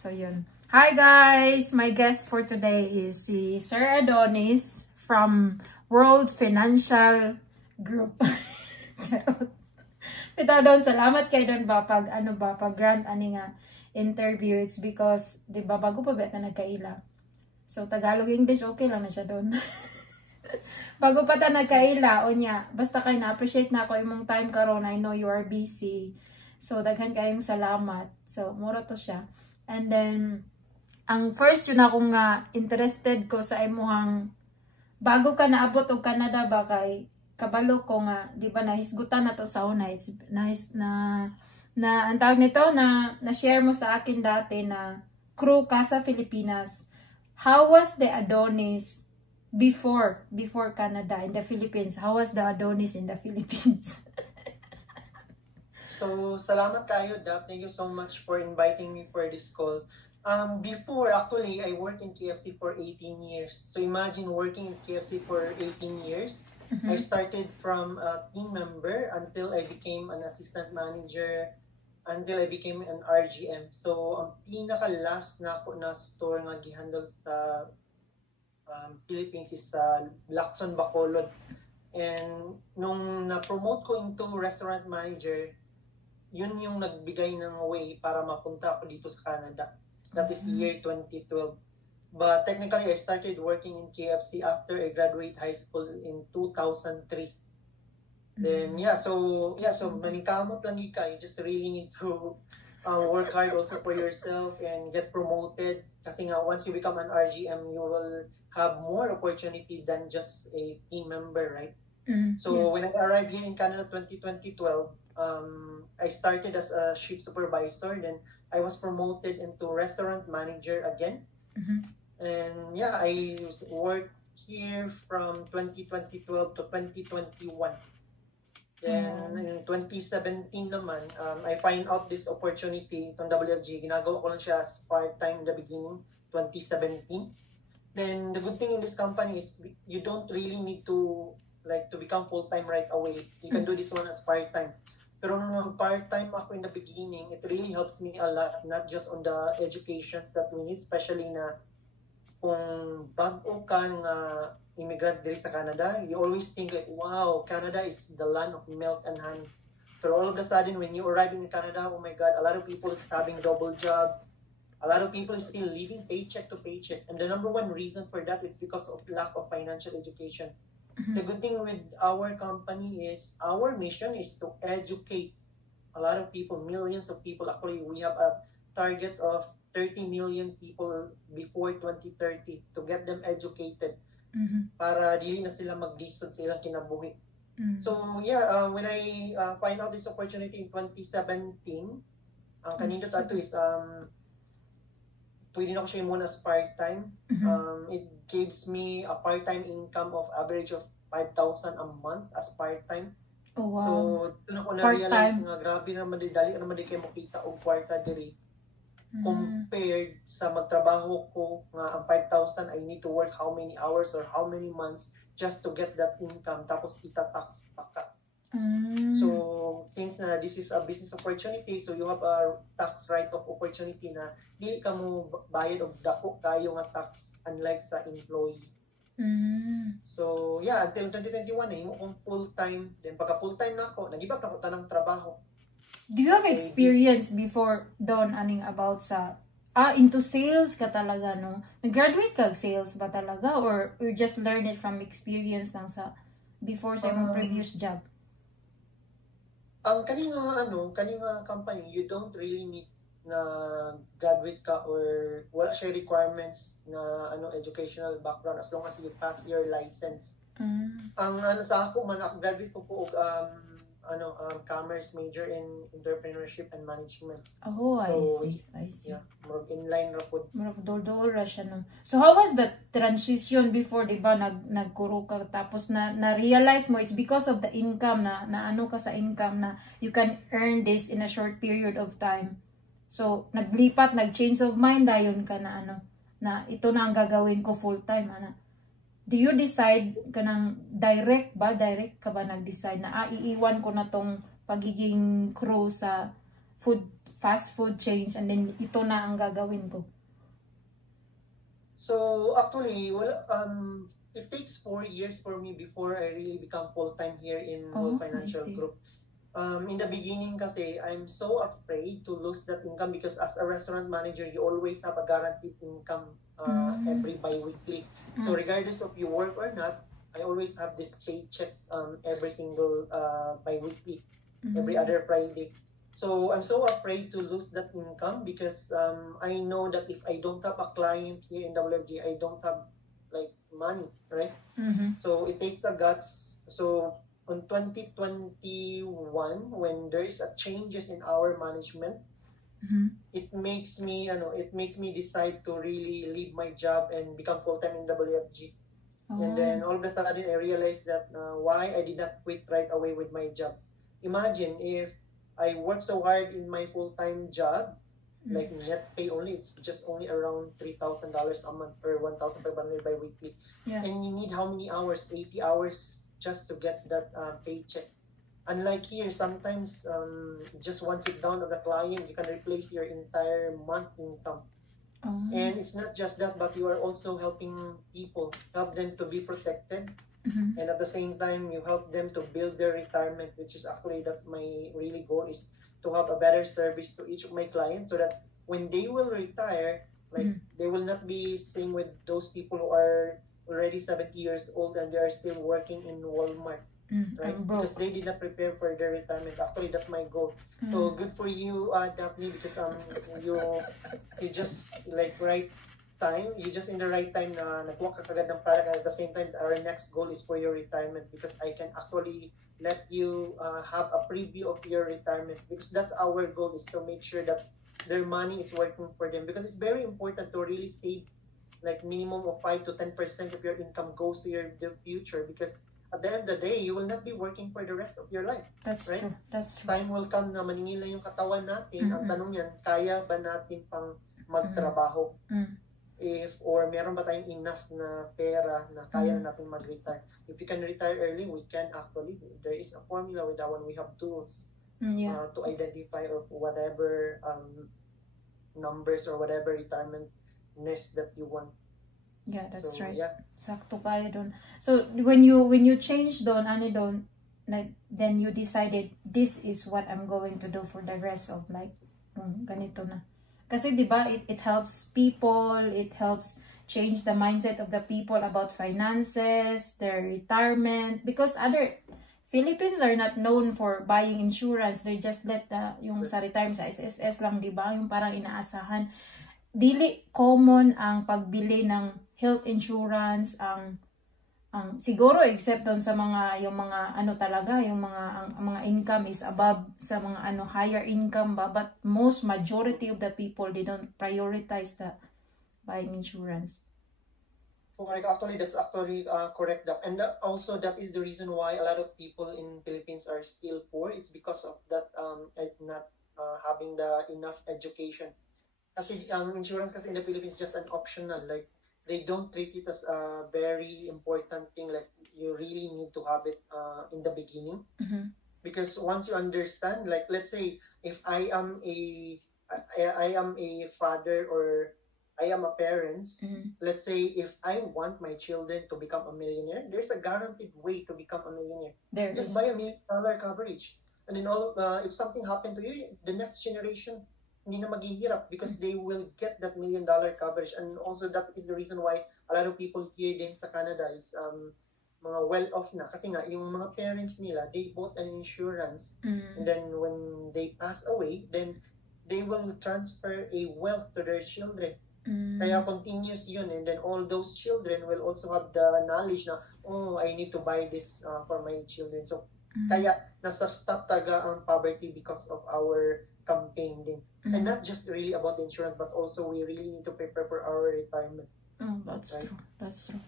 So, yun. Hi guys! My guest for today is si Sir Adonis from World Financial Group. Ito doon, salamat kay doon ba pag grant ani nga interview. It's because, di ba, bago pa ba na nagkaila. So, Tagalog, English, okay lang na siya doon. Bago pa ta nagkaila, o niya, basta kayo na-appreciate na ako imong time karon. I know you are busy. So, daghan kayong salamat. So, mura to siya. And then, ang first yun akong interested ko sa imuhang bago ka naabot og Canada ba kay kabalo ko nga, di ba, nahisgutan na to sa una. It's nice na ang tawag nito na share mo sa akin dati na crew ka sa Pilipinas. How was the Adonis before Canada in the Philippines? How was the Adonis in the Philippines? So, salamat kayo, Dap. Thank you so much for inviting me for this call. Before, actually, I worked in KFC for 18 years. So, imagine working in KFC for 18 years. I started from a team member until I became an assistant manager, until I became an RGM. So, ang pinaka-last na ako na store nga gihandle sa Philippines is sa Lacson, Bacolod. And nung na-promote ko into restaurant manager, yun yung nagbigay ng way para mapunta ako dito sa Canada. That is year 2012. But technically, I started working in KFC after I graduate high school in 2003. Then, so manikamot lang ka. You just really need to work hard also for yourself and get promoted. Kasi nga, once you become an RGM, you will have more opportunity than just a team member, right? So, when I arrived here in Canada 2012, I started as a shift supervisor. Then, I was promoted into restaurant manager again. And I worked here from 2012 to 2021. Then in 2017 naman, I find out this opportunity itong WFG. Ginagawa ko lang siya as part-time in the beginning, 2017. Then the good thing in this company is you don't really need to become full-time right away. You can do this one as part-time. Pero nung part-time ako in the beginning, it really helps me a lot, not just on the educations that we need, especially na kung bago ka nga immigrant diri sa Canada, you always think like, wow, Canada is the land of milk and honey. Pero all of a sudden, when you arrive in Canada, oh my God, a lot of people is having a double job. A lot of people is still living paycheck to paycheck. And the number one reason for that is because of lack of financial education. The good thing with our company is our mission is to educate a lot of people, millions of people. Actually, we have a target of 30 million people before 2030 to get them educated para dili na sila maglisod sa ilang kinabuhi. So when I find out this opportunity in 2017, ang kanindot ato is pwede na ko siya muna as part-time. It gives me a part-time income of average of 5,000 a month as part-time. Oh, wow. So, ito na ko na-realize nga grabe naman dali naman di kayo makita og kwarta diri. Compared sa magtrabaho ko nga ang 5,000, I need to work how many hours or how many months just to get that income tapos ita-tax pa ka. So, since na this is a business opportunity, so you have a tax write-off opportunity na dili ka mo bayad og dako kayo nga tax unlike sa employee. So, until 2021 mo kung full-time. Then pagka full-time na ako, nag-give up na ako tanang trabaho. Do you have experience before doon aning about sa into sales ka talaga, no? Nag-graduate ka sales ba talaga or you just learn it from experience lang sa before sa imong previous job? Ang kaninga company, you don't really need na graduate ka or wala siya requirements na educational background as long as you pass your license. Ang sa ako man, graduate ko po commerce major in entrepreneurship and management. Oh, so, I see. Yeah, more inline ra po. Dol ra siya, no. So how was the transition before, di ba, nagkuro ka tapos na-realize mo it's because of the income na ano ka sa income na you can earn this in a short period of time. So naglipat, nag-change of mind dayon ka na na ito na ang gagawin ko full time Do you decide kanang direct ka ba nag-decide na iiwan ko na tong pagiging crew sa fast food chains and then ito na ang gagawin ko? So actually, well, it takes 4 years for me before I really become full-time here in World Financial Group. In the beginning kasi, I'm so afraid to lose that income because as a restaurant manager, you always have a guaranteed income every bi-weekly. So regardless of you work or not, I always have this paycheck every single bi-weekly, every other Friday. So I'm so afraid to lose that income because I know that if I don't have a client here in WFG, I don't have like money, right? So it takes a guts. So on 2021, when there is a changes in our management, it makes me, it makes me decide to really leave my job and become full-time in WFG. And then all of a sudden I realized that why I did not quit right away with my job. Imagine if I work so hard in my full-time job, like net pay only, it's just only around $3,000 a month or 1,500 bi-weekly. And you need how many hours? 80 hours just to get that paycheck. Unlike here, sometimes just one sit down of the client, you can replace your entire month income. And it's not just that, but you are also helping people, help them to be protected. And at the same time, you help them to build their retirement, which is actually, that's my really goal, is to have a better service to each of my clients so that when they will retire, like they will not be same with those people who are already 70 years old and they are still working in Walmart, right? Because they did not prepare for their retirement. Actually, that's my goal. So good for you, Daphne, because you just like you just in the right time na nagkuha ka kagad ng product, and at the same time our next goal is for your retirement because I can actually let you have a preview of your retirement because that's our goal, is to make sure that their money is working for them, because it's very important to really save like minimum of 5 to 10% of your income goes to the future, because at the end of the day, you will not be working for the rest of your life. That's right? True. That's true. Time will come na maningila yung katawan natin. Ang tanong yan, kaya ba natin pang magtrabaho? Or meron ba tayong enough na pera na kaya na natin mag-retire? If you can retire early, we can actually, there is a formula with that one. We have tools to identify or whatever numbers or whatever retirement nest that you want. Yeah, that's so, right. Yeah. Sakto kaya doon. So when you change doon, like then you decided this is what I'm going to do for the rest of like ganito na. Kasi 'di ba it helps people, it helps change the mindset of the people about finances, their retirement, because other Philippines are not known for buying insurance. They just let yung sa retirement sa SSS lang, 'di ba? Yung parang inaasahan. Dili common ang pagbili ng health insurance, ang siguro except doon sa mga yung mga ano talaga, yung mga income is above sa mga higher income ba, but most majority of the people, they don't prioritize the buying insurance. Correct. Actually, that's actually correct. And also that is the reason why a lot of people in Philippines are still poor. It's because of that not having the enough education. Kasi ang insurance kasi in the Philippines is just an optional, like they don't treat it as a very important thing, like you really need to have it in the beginning. Because once you understand, like let's say if I am a father or I am a parent, let's say if I want my children to become a millionaire, there's a guaranteed way to become a millionaire. Just buy $1 million coverage, and then if something happened to you, the next generation hindi na maghihirap because they will get that $1 million coverage. And also that is the reason why a lot of people here din sa Canada is mga well-off na. Kasi nga, yung mga parents nila, they bought an insurance. And then when they pass away, then they will transfer a wealth to their children. Kaya continuous yun. And then all those children will also have the knowledge na, oh, I need to buy this for my children. So, kaya nasa stop taga ang poverty because of our campaign din. And not just really about the insurance, but also we really need to prepare for our retirement. That's right? True. That's true.